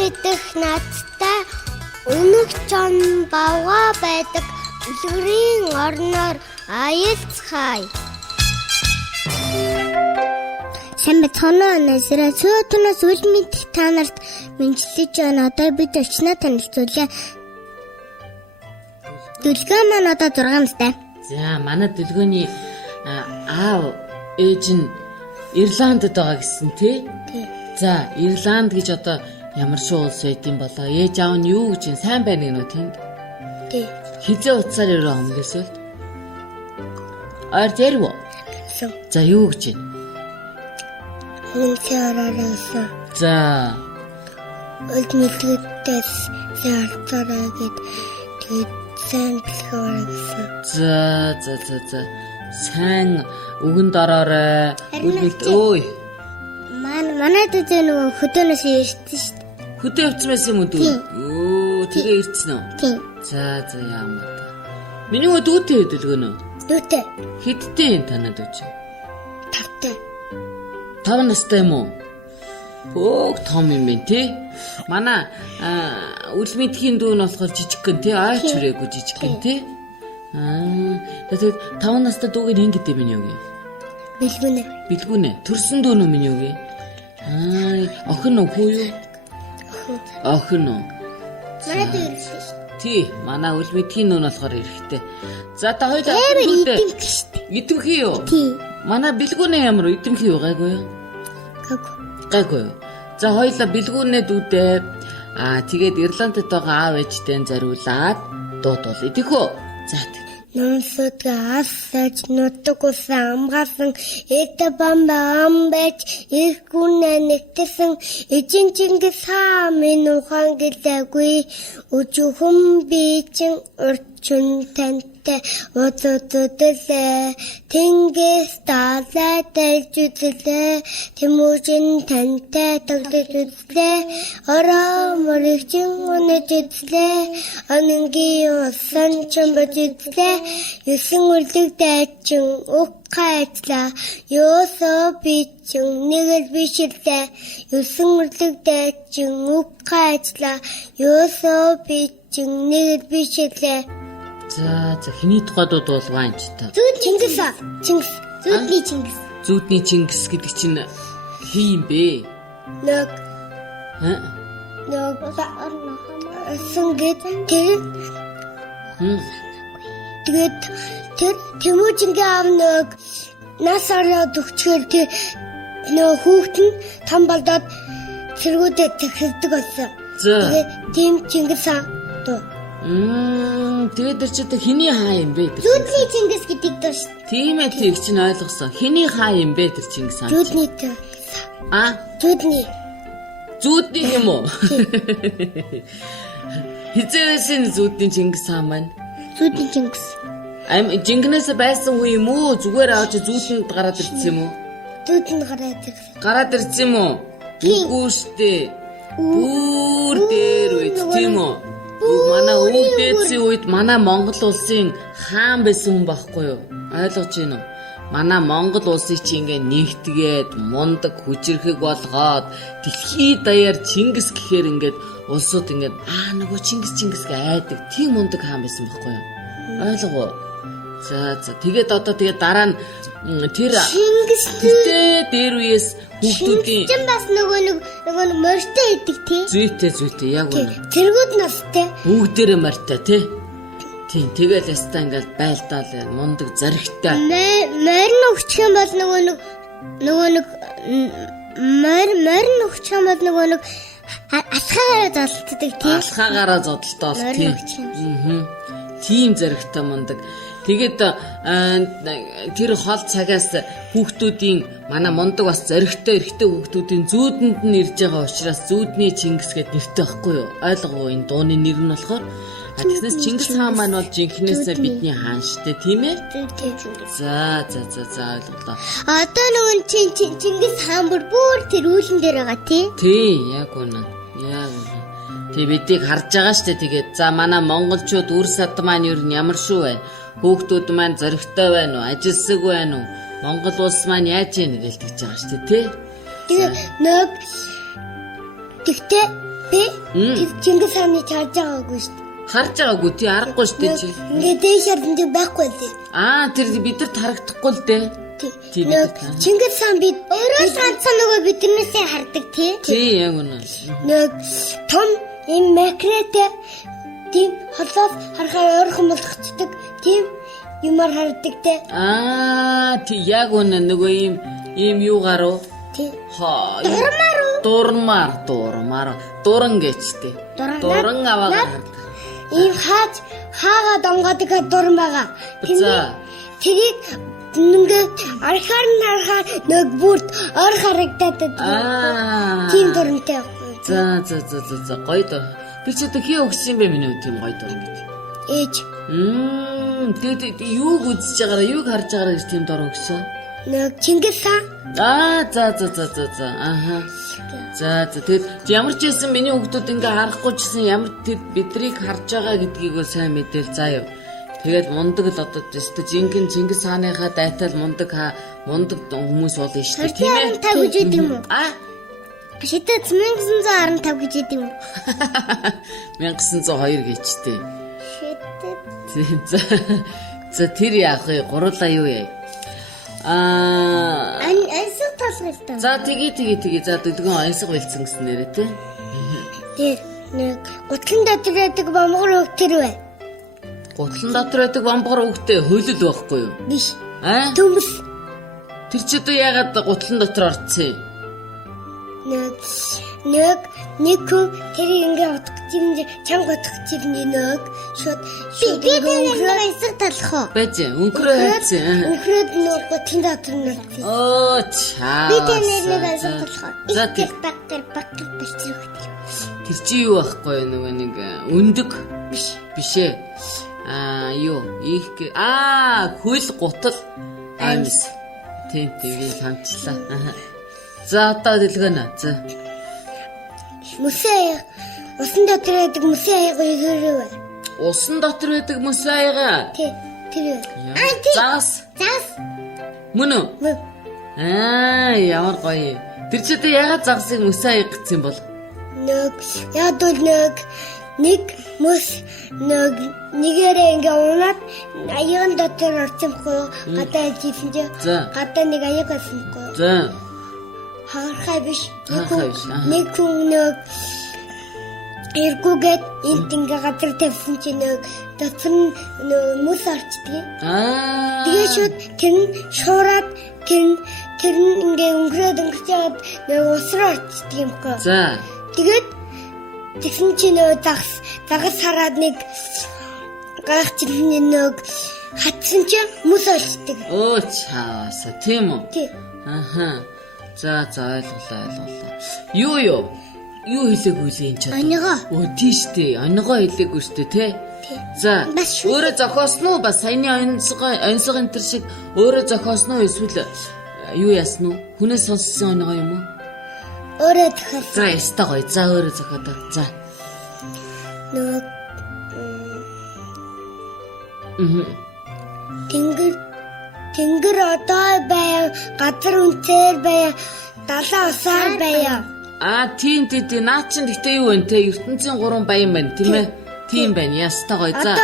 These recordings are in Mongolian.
мэдэх надтай өнөг чон бавга байдаг үлгэрийн орноор аялцгаая. Сайн бацгаана нэсрэ цөөнөөс үл мэдэх та нарт мэдчилж байна. Одоо бид өчнөө танилцуулъя. Дүлгөө маань одоо 6 настай. За манай дүлгөөний аав ээж нь Ирландд байгаа гэсэн тий. За Ирланд гэж одоо ямар шоу улс байд юм болоо. Ээж аав нь юу гэж сайн байна гэнэ үү тэнд? Тий. Хизээ уцаар ирээ омлосоо. Ард яруу. За юу гэж вэ? Хөнцөрөөсөө. За Өд мэдгэдээс зартараа гээд тэгээд сайн дэлгүүрээ гэсэн. За. Сайн үгэнд ороорой. Ой. Манай дүү нөгөө хөдөөнөөс ирсэн шүү дээ. Хөдөө явцсан байсан юм уу дүү? Өө, тэгээ ирсэн үү? Тийм. За яамаа. Миний дүүтэй хөдөлгөнөө. Дүүтэй. Хэдтэй энэ танад дүүч? 5-тай. 5 настай юм уу? Бөөг том юм бэ тий? Манай үл мэдхийн дүү нь болохоор жижиг гэн тий? Айч хүрээгүй жижиг гэн тий? Тэгээд 5 настай дүүгээр хин гэдэг минь юу гээ? Бэлгүнэ. Төрсөн дүү нь минь юу гээ? Охин уу юу? Охин уу. Манай дүү ирсэн шүү дээ. Тий, манай үл мэдхийн дүү нь болохоор эрэхтэй. За та хоёул дүүтэй. Идэмхий юу? Тий. Манай бэлгүнэ ямар идэмхий юу гайгүй юу? Гайгүй. За хоёулаа бэлгүүнээ дүүдээ тэгээд Ирландд байгаа аав ээжтэй зориулаад дуудуулъя тэхүү. За Нонсодгаас саж нутаг усан амгаасан эта бамба амбач иргүнэ нэгтэсэн эжин Чингис хаан минь ухаан гэлээгүй өчүүхэн би чин урчин тантай удуудэлээ Тэнгис таалай дэлжүдлээ Тэмүүжин тантай тоглодлээ ороо мөрөгчин өнөжүдлээ анингийн усан чамбажүдлээ юусэн үрлэгтэй чин ухаажлаа ёсо бичин нэгэл бишилээ юусэн үрлэгтэй чин ухаажлаа ёсо бичин нэгэл бишилээ. За хиний тухай дуудуулгаа юм чи та. Чингис. Зүудний Чингис. Зүудний Чингис гэдэг чинь хий юм бэ? Нэг сэнгэт тэгээд тэр Тэмүүжингийн аав нэг нас ороод өгчөөр тэр нөө хүүхэд нь том болдоод цэргүүдэд тэгсэлдэг болсон. Тэгээд тийм Чингис хаан дуу. Тэгээд чи одоо хиний хаа юм бэ? Зүудний Чингис гэдэг дөө шүү дээ. Тийм ээ тийм чинь ойлгосон. Хиний хаа юм бэ тэр Чингис хаан? Зүудний. Зүудний юм уу? Хизээсэн зүудний Чингис хаан маань. Зүудний Чингис. Жингнээс байсан үе юм уу? Зүгээр авч зүудэнд гараад ирсэн юм уу? Зүудэнд гараад ирсэн. Гараад ирсэн юм уу? Үгүй штэ. Бүр дээр үед тийм үү? Манай өвөг дээдсийн үед манай Монгол улсын хаан байсан хүн байхгүй юу? Ойлгож байна уу? Манай Монгол улсыг чи ингээ нэгтгээд мундаг хүчрэхэг болгоод дэлхийд даяар Чингис гэхээр ингээд улсууд ингээд нөгөө Чингис гэ айдаг тийм мундаг хаан байсан байхгүй юу? Ойлгоо. За тэгээд одоо дараа нь тэр Чингис дээр үеэс хүүхдүүдийн чинь бас нөгөө морьтой идэг тий. Зүйтэй яг үнэ. Тэргүүд настай. Бүгдээрээ морьтой тий. Тийм тэгэл ястаа ингээд байлдаал мундаг зоригтой. Морин өгчих юм бол нөгөө морин өгчих юм бол нөгөө алхаагаараа зодтолдог тий. Алхаагаараа зодтолдог тий. Тийм зоригтой мундаг. Тэгээд тэр хол цагаас хүүхдүүдийн манай мундаг бас зоригтой эрэгтэй хүүхдүүдийн зүүдэнд нь ирж байгаа учраас зүүдний Чингис гэдэг нэртэй байхгүй юу? Ойлгоо энэ дууны нэр нь болохоор тэгснээс Чингис хаан маань бол жинхнээсээ бидний хаан штэ тийм ээ? За ойлголоо. Одоо нөгөө Чингис хаан бүр тэр үүлэн дээр байгаа тий? Тий, яг үнэ. Тэг бидийг харж байгаа штэ тэгээд за манай монголчууд үр сад маань юу ямар шүү вэ? Хүүхдүүд маань зоригтой байна уу? Ажилсаг байна уу? Монгол улс маань яаж ийн гэж тэгж байгаа шүү дээ, тий? Тэгээ Тэгтээ Би тэр Чингис хааны чарж байгаагүй шүү дээ. Харж байгаагүй тий аргагүй шүү дээ чи. Ингээ дээш харсан байхгүй лээ. Тэр бидэрт харагдахгүй л дээ. Тий. Чингис хаан бид өөрөө ганцхан нөгөө биднээсээ хардаг тий. Тий яг үнэ. Нэг том юм макретэй тийм холоос харахаар ойрхон болгочдөг тийм юмар хардаг те. Тий яг үнэ нөгөө ийм юугаар уу? Тий. Дурмаар. Дуран гэжтэй. Дуран аваад. Ийм хаагаа донгодог дуран байгаа. Тэрийг ингээ архаар нэг бүрт ор харагдаад байдаг. Тийм дурантай. За гоё доо. Тэр чи одоо хий өгсөн бэ миний тийм гоё доо ингэж. Ээж. Тэгээд юуг үзэж байгаараа юуг харж байгаараа гэж тийм дор өгсөн? Нэг Чингис хаан. За. За тэгээд ямар ч байсан миний хүүхдүүд ингээ харахгүй ч гэсэн ямар бидрийг харж байгаа гэдгийг сайн мэдээл заа юу. Тэгээд мундаг л одоо тест жинхэнэ Чингис хааныхаа дайтал мундаг хүмүүс болно шүү дээ. Тийм ээ. 15 гэж идэв юм уу? Шидэт 1915 гэж идэв юм уу? 1902 гэжтэй. Шидэт. За тэр яах вэ? Гурлаа юу яа? Ансаг толгой. За тэгээ. За дөлгөн ансаг байлцсан гэсэн нэрээ тий. Тэр нэг гутлан дотор байдаг бомгор өгтөр бай. Гутлан дотор байдаг бомгор өгтөө хөлөл байхгүй юу? Биш. Төмс. Тэр ч одоо яагаад гутлан дотор орцсон юм? Нэг хүн тэр ингээ утгах юм чанга утгах чивний нэг шууд ингээ ансаг толгох уу? Бэж өнхрөө хайцсан. Өнхрөөд нэг гутлан дотор нэрсэн. Чаа. Би тэр нэг ансаг толгох. За тэр бакер бэлчрэх. Тэр чи юу байхгүй нөгөө нэг өндөг биш ээ. Юу их хөл гутал амьс. Тийм санчлаа. За одоо дэлгэнэ. За. Мөсөө усан дотор байдаг мөсөө аяга. Усан дотор байдаг мөсөө аяга. Тий. Тэр. Заас. Мөн үү? Ямар гоё. Тэр ч одоо ягаад загсыг мөсөө аяга гэсэн юм бол? Нэг мөс нэгээрээ ингээ унаад аяган дотор орчихгүй гадаа хийсэн чи гадаа нэг аяг асахгүй. За. Хаархай биш. Нэг хүн эргүүгээд энд ингээ газар тавьсан чи дотор мөс орчдөг. Тэгээ шууд тэр нь шуураад тэр нь ингээ өнгөрөөд өнгөрчөөд усраа орчдөг юм хөө. За. Тэгээд тэгсэн чи загас хараад нэг гарах чинь хатсан чи мөс олчдөг. Чааса тийм үү? Тий. За ойлголоо. Юу хэлээгүй л энэ ч. Оногоо. Тийш дээ. Оногоо хэлээгүй штэ тий. За өөрөө зохиосон уу? Бас саяны онцгой энэ шиг өөрөө зохиосон уу? Эсвэл юу яасан уу? Хүнээс сонссон оногоо юм уу? Өөрөө зохиосон. За яста гоё. За өөрөө зохиодоо. За. Тэнгэр одоо бай, газар үнцээр бай, далаа усаар бай. Тийм наа чин гэхдээ юу вэ те ертөнцийн 3 баян байна тийм ээ. Тийм байна. Яста гоё. За.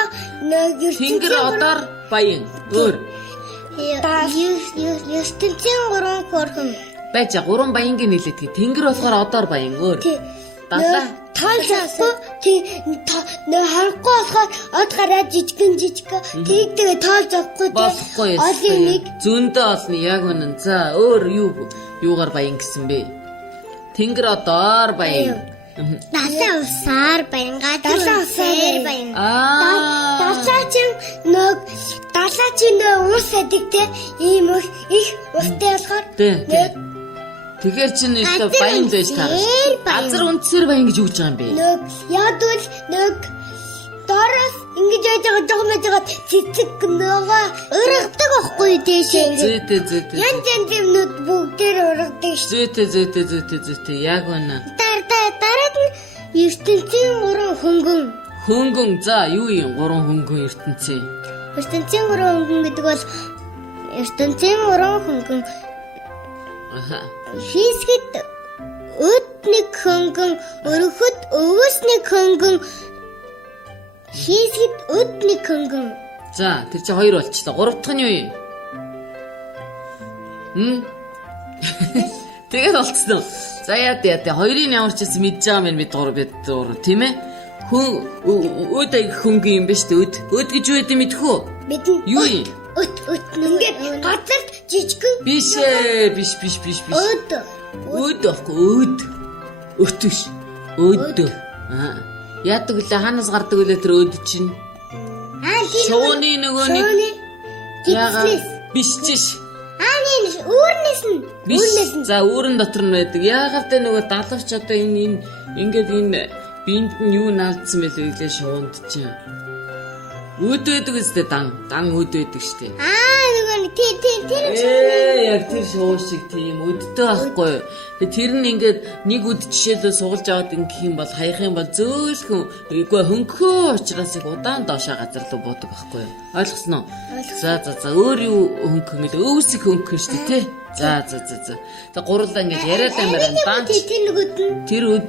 Тэнгэр одоор баян. Өөр. Ертөнцийн 3 хөрхөн. Байж 3 баянгийн нийлээд тэнгэр болохоор одоор баян. Өөр. Далаа тоолсоо харахгүй болохоор од гараад жижигэн тэгээ тоолж авахгүй болохгүй нэг зөндөө олно яг үнэн. За өөр юугаар баян гэсэн бэ? Тэнгэр одоор баян. Далаа усаар баян. Далаа усаар баян. Далаа чинь ус адигтэй ийм их устай болохоор тэгэхээр чи нэг баян байж таарч. Газар үнцээр баян гэж үгж байгаа юм бэ? Ядвал дороос ингэж яаж байгаа цэцэг нөгөө ургадаг байхгүй дэшээ. Зүйтэй. Янз юмнууд бүгдээр ургадаг шүү. Зүйтэй. Яг үнэ. Дараад нь ертөнцийн 3 хөнгөн. Хөнгөн. За юу юм 3 хөнгөн ертөнцийн? Ертөнцийн 3 хөнгөн гэдэг бол ертөнцийн 3 хөнгөн. Физикт нэг хөнгөн өргөхөд өвөөс нэг хөнгөн хийсгэд өд нэг хөнгөн. За, тэр чи 2 болчихлоо. 3 дахь нь юу юм? Тэгээд болцсон. За яа дээ. Хоёрын ямар ч юм мэдж байгаа юм бид гур тийм ээ? Хүн өд аяг хөнгөн юм ба штэ өд. Өд гэж юу гэдэг мэдхүү? Мэдэн. Юу юм? Өд ингээд газарт жижигхэн. Биш. Өд. Өд ахгүй өд. Өтөш. Өд. Яадаг үлээ ханаас гардаг үлээ тэр өд чинь? Шууны нөгөө нэг гитлээс. Биш чиш. Үүрнээс нь. За үүрэн дотор нь байдаг. Яагаад тэ нөгөө далавч одоо энэ ингээд энэ бинд нь юу наалдсан бэ лээ шуунд чинь. Өд байдаг үстэй дан өд байдаг штэ. Нөгөө тэр яг тэр шуу шиг тийм өдтэй байхгүй юу. Тэр нь ингээд нэг өд жишээлөө сугалж аваад ингэх юм бол хаях юм бол зөөлхөн үгүй хөнгөхөө учраас их удаан доошоо газар руу буудаг байхгүй юу. Ойлгосноо? За өөр юу хөнгөх юм бэ? Өвсөг хөнгөх штэ тий. За. Тэг гурлаа ингээд яриад амираа даанч. Тэр өд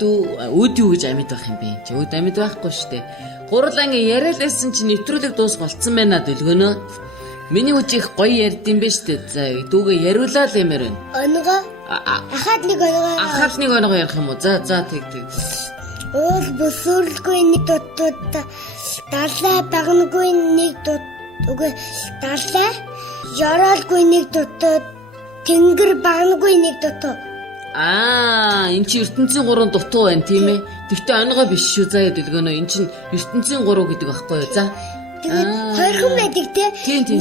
юу гэж амьд байх юм бэ? Чи өд амьд байхгүй штэ. Гурлаа ингээд яриад байсан чи нэвтрүүлэг дуус болцсон байна дэлгөнөө. Миний хүч их гоё ярьд юм бэ штэ. За дүүгээ яриулаа л юмэр байна. Онгоо. Ахаад нэг онгоо ярих юм уу? За тэг. Уул бүсүрлгүй нэг дутууд далай багнгүй нэг дут. Үгүй далай яраалгүй нэг дутууд тэнгэр багнгүй нэг дутуу. Эн чи ертөнцийн 3 дутуу байна тийм ээ. Тэгтээ онгоо биш шүү заа дэлгөнөө. Эн чин ертөнцийн 3 гэдэг байхгүй юу? За. Тэгээд хоёрхан байдаг те.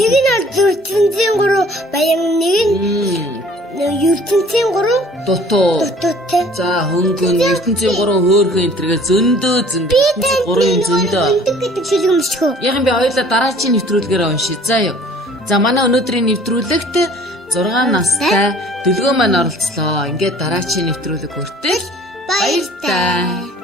Нэг нь ертөнцийн 3 баян, нэг нь ертөнцийн 3 дутуу те. За хөнгөн ертөнцийн 3 хөөхөн энтергээ зөндөө 3 зөндөө гэдэг шүлэг өмсчихөө. Яг юм би хоёулаа дараачийн нэвтрүүлгээр уншия. За юу. За манай өнөөдрийн нэвтрүүлэгт 6 настай Дөлгөө маань оролцлоо. Ингээд дараачийн нэвтрүүлэг хүртэл баярлалаа.